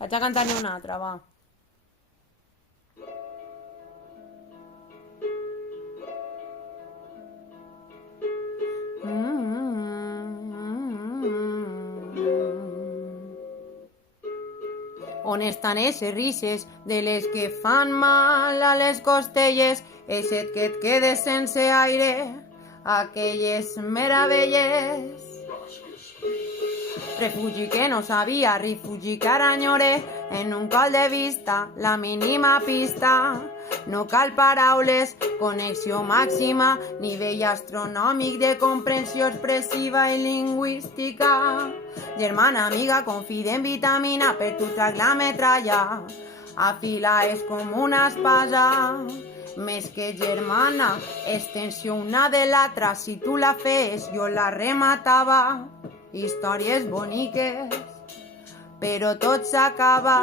Vaig a cantar-ne una altra, va. On estan eixes risses de les que fan mal a les costelles, eixet que et quedes sense aire, aquelles meravelles. Refugi que no sabia, refugi que ara enyore, en un col de vista, la mínima pista. No cal paraules, connexió màxima, nivell astronòmic de comprensió expressiva i lingüística. Germana, amiga, confida en vitamina, per tu trac la metralla. Afila és com una espasa, més que germana, extensió una de l'altra. Si tu la fes, jo la rematava. Històries boniques, però tot s'acaba.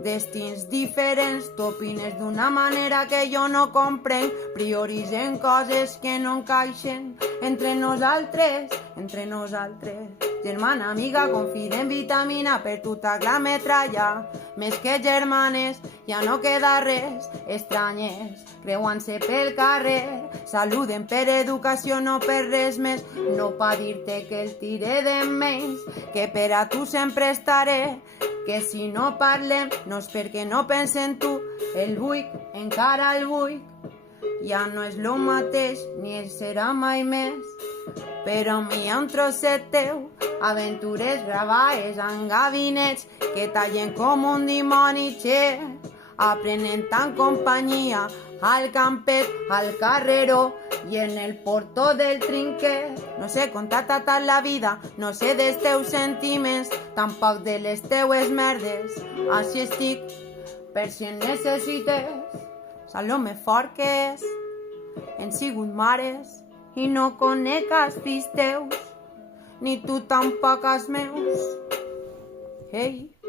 Destins diferents, t'opines d'una manera que jo no comprenc. Prioritzen coses que no encaixen entre nosaltres, Germana, amiga, confida en vitamina, per tu tac la metralla. Més que germanes, ja no queda res. Estranyes, creuant-se pel carrer, saluden per educació, no per res més. No pa dir-te que el tire de menys, que per a tu sempre estaré. Que si no parlem no és perquè no pense en tu, el vull, encara el vull. Ja no és lo mateix, ni el serà mai més, però m'hi ha un trosset teu, aventures gravades en gabinets que tallen com un dimoni, che, aprenent en companyia, al campet, al carreró i en el portó del trinquet. No sé contar tant la vida, no sé dels teus sentiments, tampoc de les teues merdes. Així estic, per si en necessites. Saps lo més fort que és? Hem sigut mares i no conec els fills teus, ni tu tampoc els meus. Hey.